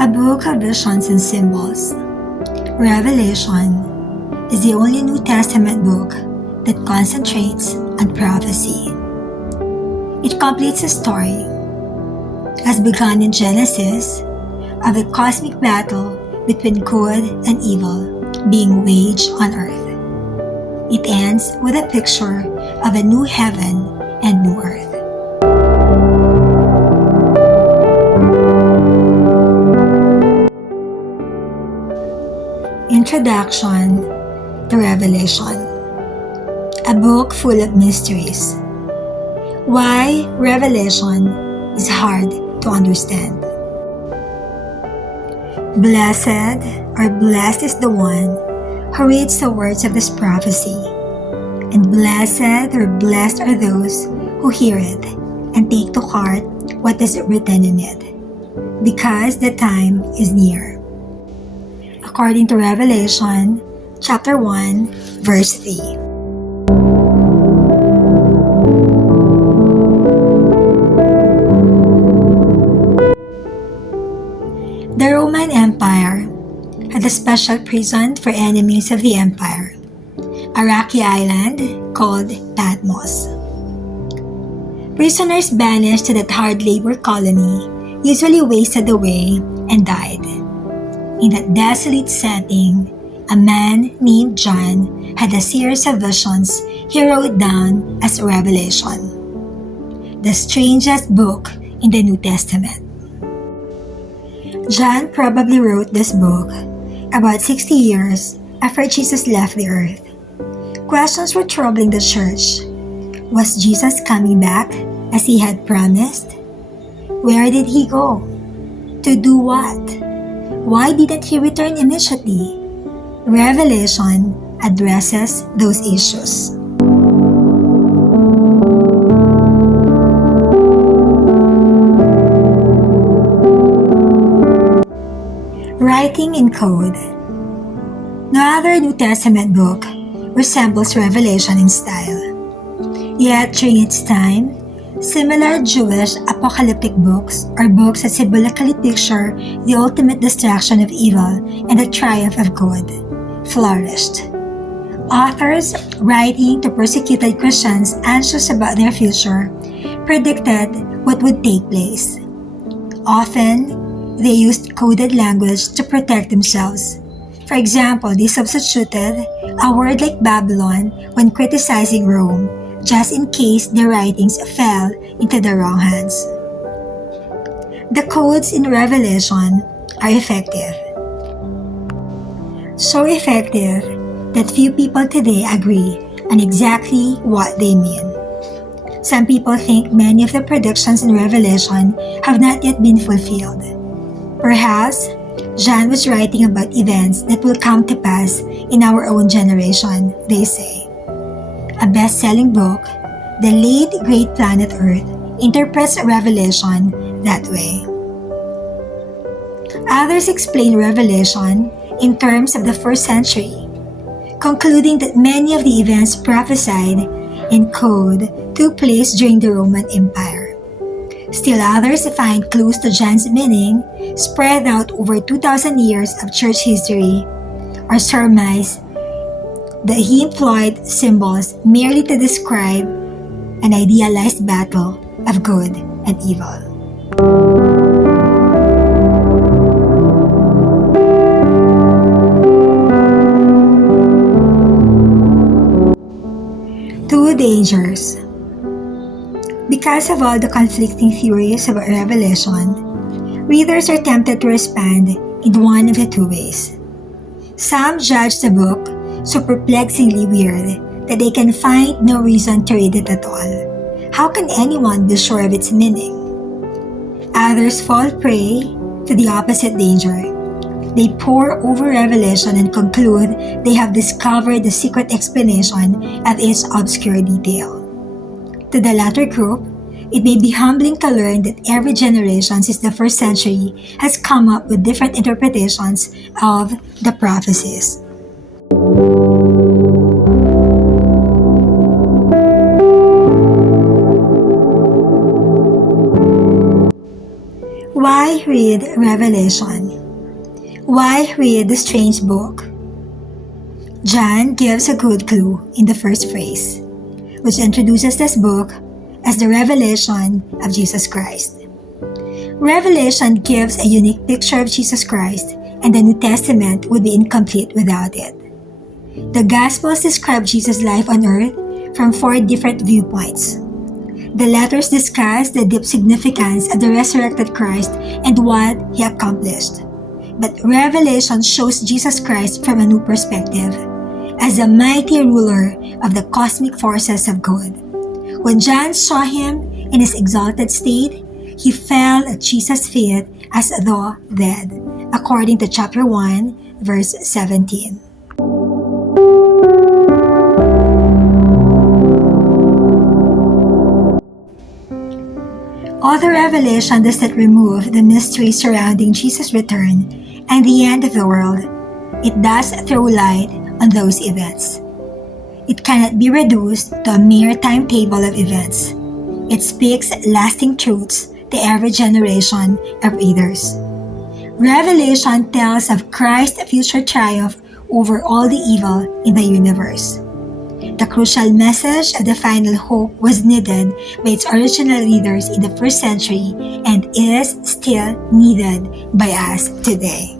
A book of visions and symbols. Revelation is the only New Testament book that concentrates on prophecy. It completes a story, as begun in Genesis, of a cosmic battle between good and evil being waged on earth. It ends with a picture of a new heaven and new earth. Introduction to Revelation, a book full of mysteries. Why Revelation is hard to understand. Blessed or blessed is the one who reads the words of this prophecy, and blessed or blessed are those who hear it and take to heart what is written in it, because the time is near. According to Revelation, chapter 1, verse 3. The Roman Empire had a special prison for enemies of the empire, a rocky island called Patmos. Prisoners banished to that hard labor colony usually wasted away and died. In that desolate setting, a man named John had a series of visions he wrote down as Revelation, the strangest book in the New Testament. John probably wrote this book about 60 years after Jesus left the earth. Questions were troubling the church. Was Jesus coming back as he had promised? Where did he go? To do what? Why didn't he return immediately? Revelation addresses those issues. Writing in code. No other New Testament book resembles Revelation in style. Yet during its time, similar Jewish apocalyptic books, or books that symbolically picture the ultimate destruction of evil and the triumph of good, flourished. Authors writing to persecuted Christians anxious about their future predicted what would take place. Often, they used coded language to protect themselves. For example, they substituted a word like Babylon when criticizing Rome, just in case their writings fell into the wrong hands. The codes in Revelation are effective. So effective that few people today agree on exactly what they mean. Some people think many of the predictions in Revelation have not yet been fulfilled. Perhaps John was writing about events that will come to pass in our own generation, they say. A best-selling book, The Late Great Planet Earth, interprets Revelation that way. Others explain Revelation in terms of the first century, concluding that many of the events prophesied in code took place during the Roman Empire. Still others find clues to John's meaning spread out over 2,000 years of church history, or surmise that he employed symbols merely to describe an idealized battle of good and evil. Two dangers. Because of all the conflicting theories about Revelation, readers are tempted to respond in one of the two ways. Some judge the book so perplexingly weird that they can find no reason to read it at all. How can anyone be sure of its meaning? Others fall prey to the opposite danger. They pore over Revelation and conclude they have discovered the secret explanation of its obscure detail. To the latter group, it may be humbling to learn that every generation since the first century has come up with different interpretations of the prophecies. Why read Revelation? Why read the strange book? John gives a good clue in the first phrase, which introduces this book as the revelation of Jesus Christ. Revelation gives a unique picture of Jesus Christ, and the New Testament would be incomplete without it. The Gospels describe Jesus' life on earth from 4 different viewpoints. The letters discuss the deep significance of the resurrected Christ and what he accomplished. But Revelation shows Jesus Christ from a new perspective, as a mighty ruler of the cosmic forces of good. When John saw him in his exalted state, he fell at Jesus' feet as though dead, according to chapter 1, verse 17. Although Revelation does not remove the mystery surrounding Jesus' return and the end of the world, it does throw light on those events. It cannot be reduced to a mere timetable of events. It speaks lasting truths to every generation of readers. Revelation tells of Christ's future triumph over all the evil in the universe. The crucial message of the final hope was needed by its original readers in the first century and is still needed by us today.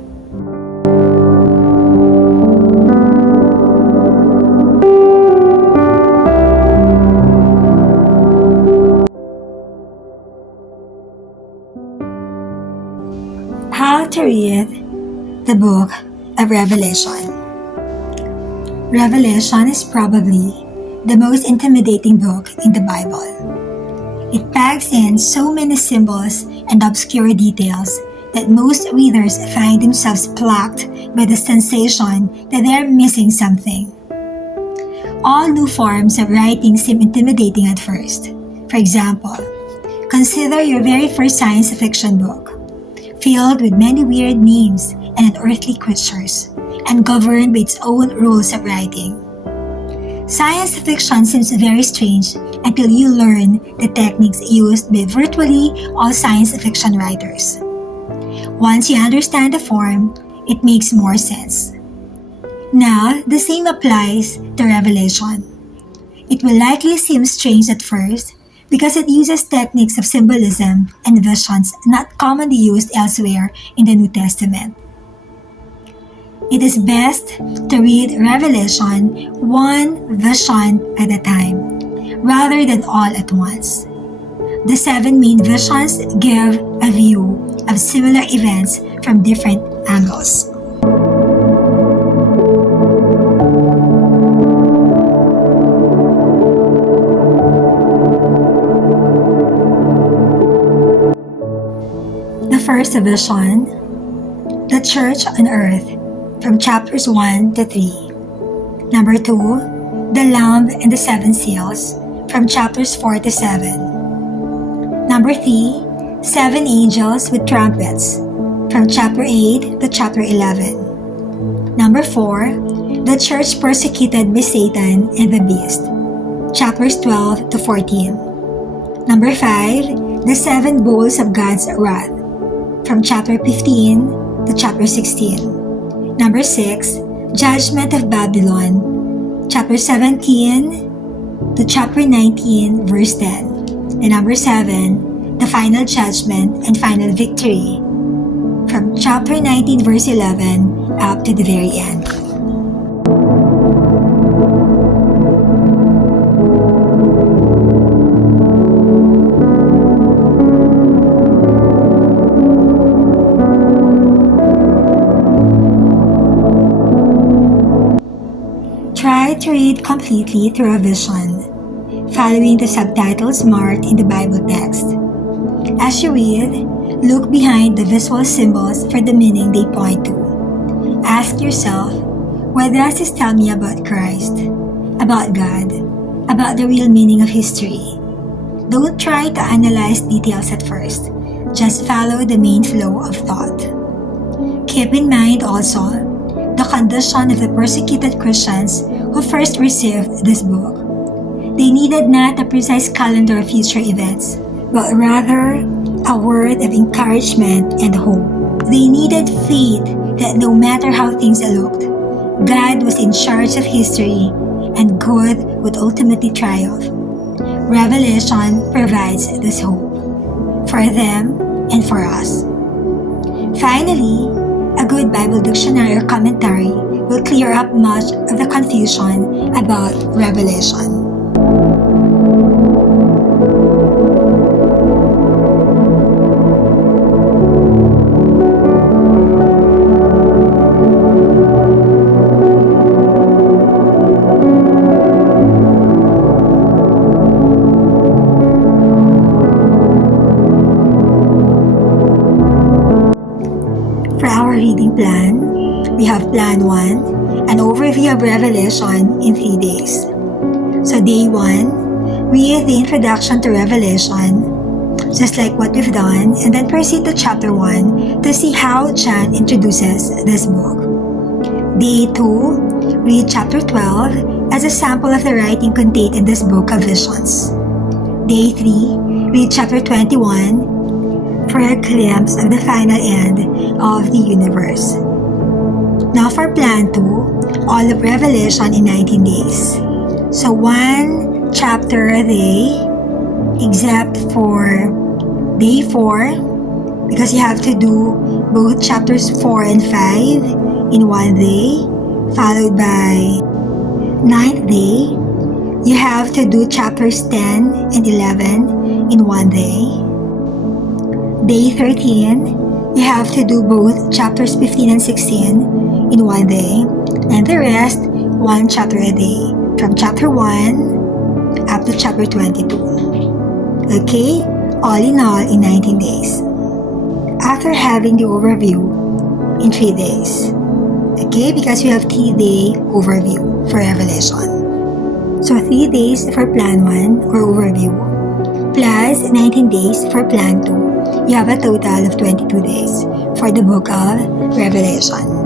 How to read the book of Revelation. Revelation is probably the most intimidating book in the Bible. It packs in so many symbols and obscure details that most readers find themselves plucked by the sensation that they are missing something. All new forms of writing seem intimidating at first. For example, consider your very first science fiction book, filled with many weird names and unearthly creatures, and governed by its own rules of writing. Science fiction seems very strange until you learn the techniques used by virtually all science fiction writers. Once you understand the form, it makes more sense. Now, the same applies to Revelation. It will likely seem strange at first because it uses techniques of symbolism and visions not commonly used elsewhere in the New Testament. It is best to read Revelation one vision at a time, rather than all at once. The 7 main visions give a view of similar events from different angles. The first vision, the church on earth, from chapters 1 to 3. Number 2, the Lamb and the 7 seals, from chapters 4 to 7. Number 3, 7 angels with trumpets, from chapter 8 to chapter 11. Number 4, the church persecuted by Satan and the beast, chapters 12 to 14. Number 5, the 7 bowls of God's wrath, from chapter 15 to chapter 16. Number 6, Judgment of Babylon, chapter 17 to chapter 19, verse 10. And number 7, the final judgment and final victory, from chapter 19, verse 11, up to the very end. Try to read completely through a vision, following the subtitles marked in the Bible text. As you read, look behind the visual symbols for the meaning they point to. Ask yourself, what does this tell me about Christ, about God, about the real meaning of history? Don't try to analyze details at first. Just follow the main flow of thought. Keep in mind also the condition of the persecuted Christians who first received this book. They needed not a precise calendar of future events, but rather a word of encouragement and hope. They needed faith that no matter how things looked, God was in charge of history and good would ultimately triumph. Revelation provides this hope for them and for us. Finally, a good Bible dictionary or commentary will clear up much of the confusion about Revelation. For our reading plan, we have Plan 1, an overview of Revelation in 3 days. So Day 1, read the introduction to Revelation, just like what we've done, and then proceed to Chapter 1 to see how John introduces this book. Day 2, read Chapter 12 as a sample of the writing contained in this book of visions. Day 3, read Chapter 21 for a glimpse of the final end of the universe. Now for Plan 2, all of Revelation in 19 days. So 1 chapter a day, except for Day 4, because you have to do both chapters 4 and 5 in 1 day, followed by 9th day, you have to do chapters 10 and 11 in 1 day. Day 13, you have to do both chapters 15 and 16 in 1 day, and the rest, 1 chapter a day, from chapter 1 up to chapter 22. Okay, all in 19 days. After having the overview in 3 days. Okay, because you have 3-day overview for Revelation. So 3 days for Plan 1 or overview, plus 19 days for Plan 2. You have a total of 22 days for the book of Revelation.